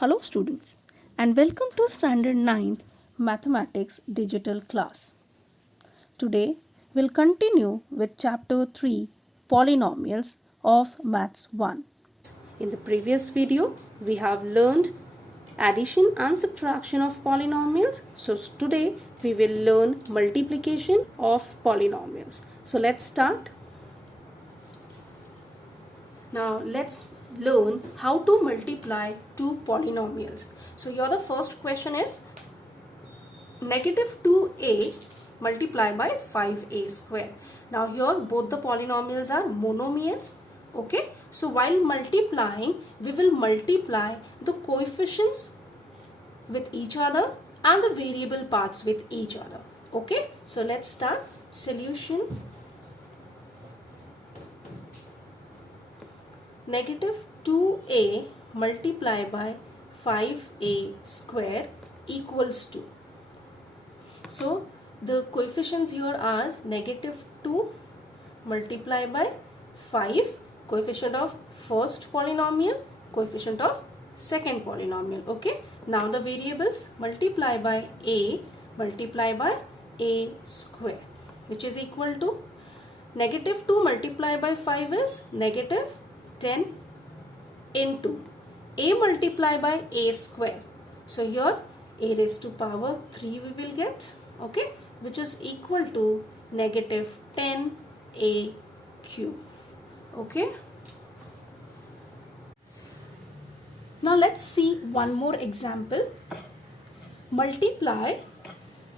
Hello students and welcome to Standard 9th Mathematics Digital class. Today we'll continue with Chapter 3 Polynomials of Maths 1. In the previous video we have learned addition and subtraction of polynomials. So today we will learn multiplication of polynomials. So let's start. Now let's learn how to multiply two polynomials. So here the first question is negative 2a multiplied by 5a square. Now here both the polynomials are monomials. Okay, so while multiplying we will multiply the coefficients with each other and the variable parts with each other. Okay, so let's start. Solution: negative 2a multiplied by 5a square equals to. So the coefficients here are negative 2 multiplied by 5, coefficient of first polynomial, coefficient of second polynomial. Okay, now the variables: multiply by a multiplied by a square, which is equal to negative 2 multiplied by 5 is negative 10 into a multiplied by a square. So here a raised to power 3 we will get, okay, which is equal to negative 10a cube. Okay. Now let's see one more example. Multiply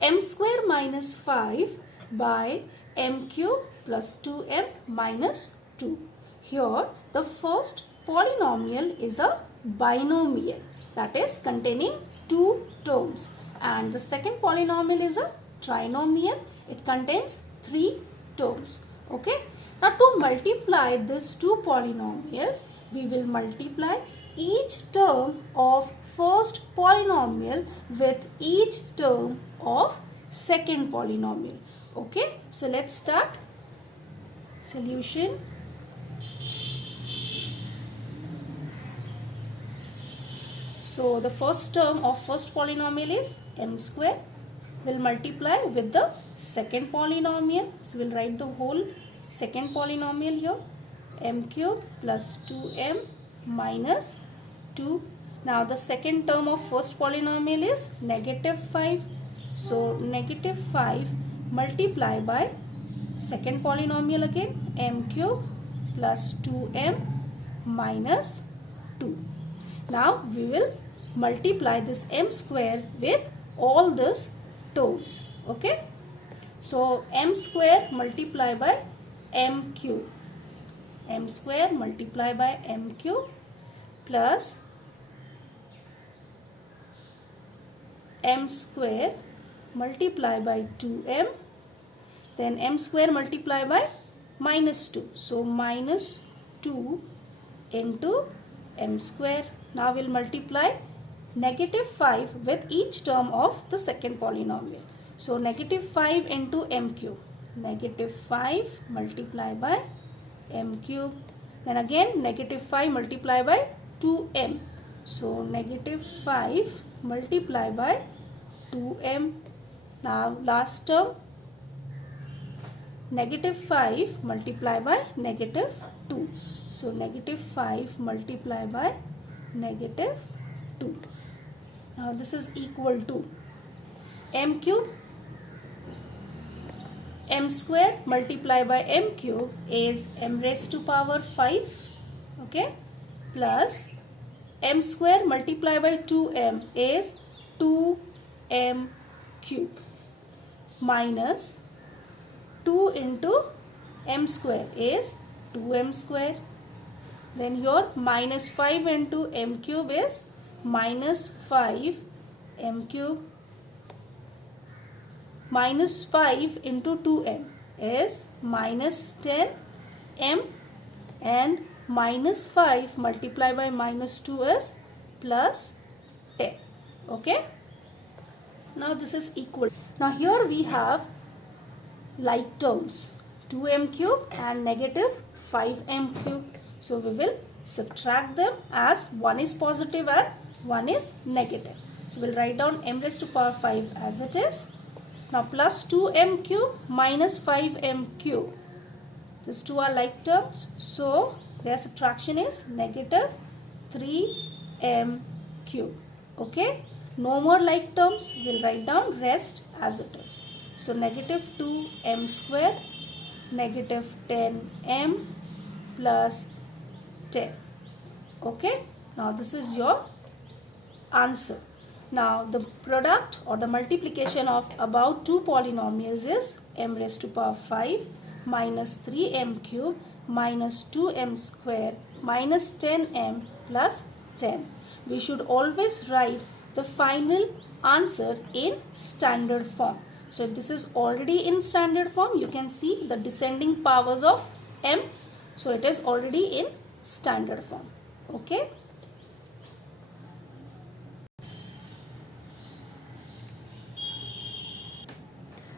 m square minus 5 by m cube plus 2m minus 2. Here the first polynomial is a binomial, that is containing two terms, and the second polynomial is a trinomial, it contains three terms. Okay, now to multiply these two polynomials we will multiply each term of first polynomial with each term of second polynomial. Okay, so let's start. Solution: so the first term of first polynomial is m square. We'll multiply with the second polynomial. So we'll write the whole second polynomial here, m cube plus 2m minus 2. Now the second term of first polynomial is negative 5. So negative 5 multiplied by second polynomial again, m cube plus 2m minus 2. Now we will multiply this m square with all these terms. Okay, so m square multiplied by m cube, m square multiplied by m cube plus m square multiplied by 2m, then m square multiplied by minus 2. So minus 2 into m square. Now we'll multiply negative 5 with each term of the second polynomial. So negative 5 into m cube, negative 5 multiplied by m cube, then again negative 5 multiplied by 2m. So negative 5 multiplied by 2m. Now last term, negative 5 multiplied by negative 2. So negative 5 multiplied by negative 2. Now this is equal to m cube, m square multiplied by m cube is m raised to power 5, okay, plus m square multiplied by 2m is 2m cube minus 2 into m square is 2m square. Then your minus 5 into m cube is minus 5 m cube, minus 5 into 2m is minus 10 m, and minus 5 multiplied by minus 2 is plus 10. Okay, now this is equal. Now here we have like terms, 2m cube and negative 5m cube. So we will subtract them as one is positive and 1 is negative. So we'll write down m raised to power 5 as it is. Now plus 2m cube minus 5m cube. These two are like terms. So their subtraction is negative 3m cube. Okay. No more like terms. We'll write down rest as it is. So negative 2m square, negative 10m plus 10. Okay. Now this is your answer. Now the product or the multiplication of above two polynomials is m raised to power 5 minus 3m cube minus 2m square minus 10m plus 10. We should always write the final answer in standard form. So this is already in standard form. You can see the descending powers of m. So it is already in standard form. Okay.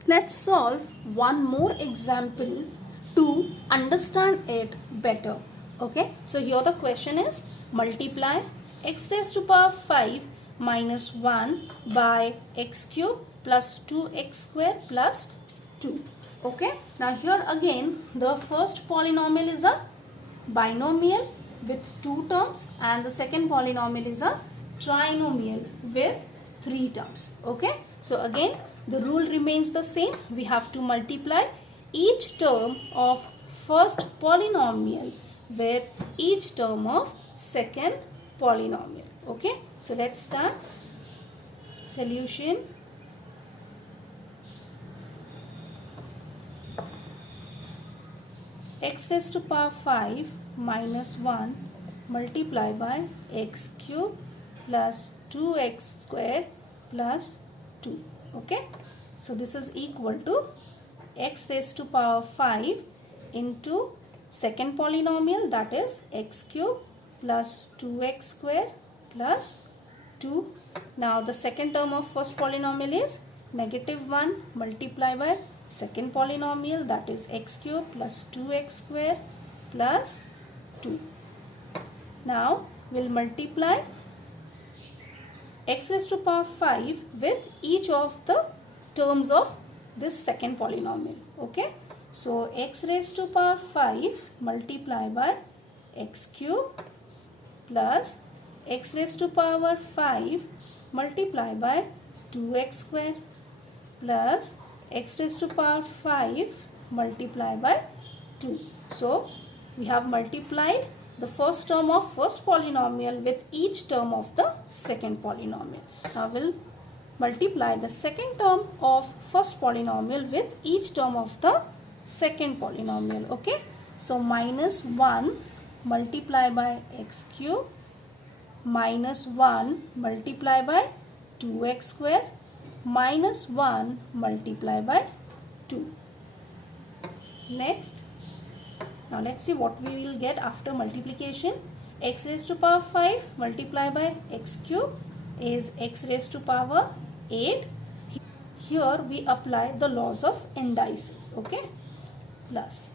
Let's solve one more example to understand it better. Okay. So here the question is multiply x raised to power 5 minus 1 by x cube plus 2x square plus 2. Okay. Now here again the first polynomial is a binomial with 2 terms and the second polynomial is a trinomial with 3 terms. Okay. So again the rule remains the same. We have to multiply each term of first polynomial with each term of second polynomial. Okay. So let's start. Solution. X raised to power 5 minus 1 multiplied by x cube plus 2x square plus 2. Okay. So this is equal to x raised to power 5 into second polynomial, that is x cube plus 2x square plus 2. Now the second term of first polynomial is negative 1 multiplied by second polynomial, that is x cube plus 2x square plus 2. Now we'll multiply x raised to power 5 with each of the terms of this second polynomial. Okay. So x raised to power 5 multiplied by x cube plus x raised to power 5 multiplied by 2x square plus x raised to power 5 multiplied by 2. So we have multiplied the first term of first polynomial with each term of the second polynomial. Now we'll multiply the second term of first polynomial with each term of the second polynomial. Okay. So minus 1 multiplied by x cube minus 1 multiplied by 2x square minus 1 multiplied by 2. Next. Now let's see what we will get after multiplication. X raised to power 5 multiplied by x cube is x raised to power 8. Here we apply the laws of indices. Okay. Plus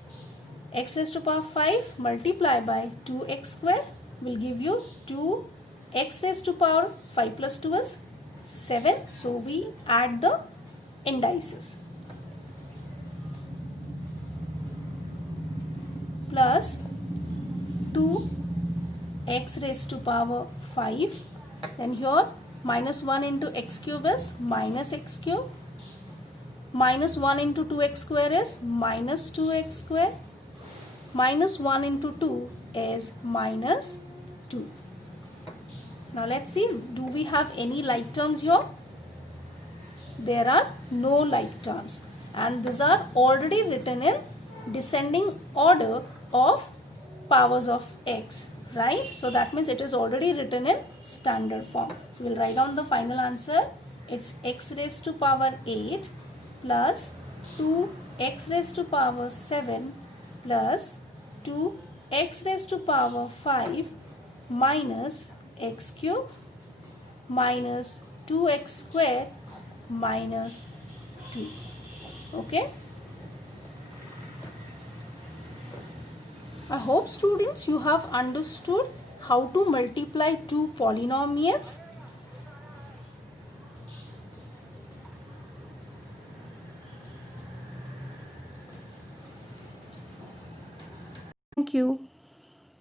x raised to power 5 multiplied by 2x square will give you 2x raised to power 5 plus 2 is 7. So we add the indices. Plus 2x raised to power 5. Then here minus 1 into x cube is minus x cube. Minus 1 into 2x square is minus 2x square. Minus 1 into 2 is minus 2. Now let's see, do we have any like terms here? There are no like terms, and these are already written in descending order of powers of x, right? So that means it is already written in standard form. So we'll write down the final answer. It's x raised to power 8 plus 2x raised to power 7 plus 2x raised to power 5 minus x cube minus 2x square minus 2. Okay. I hope students you have understood how to multiply two polynomials. Thank you.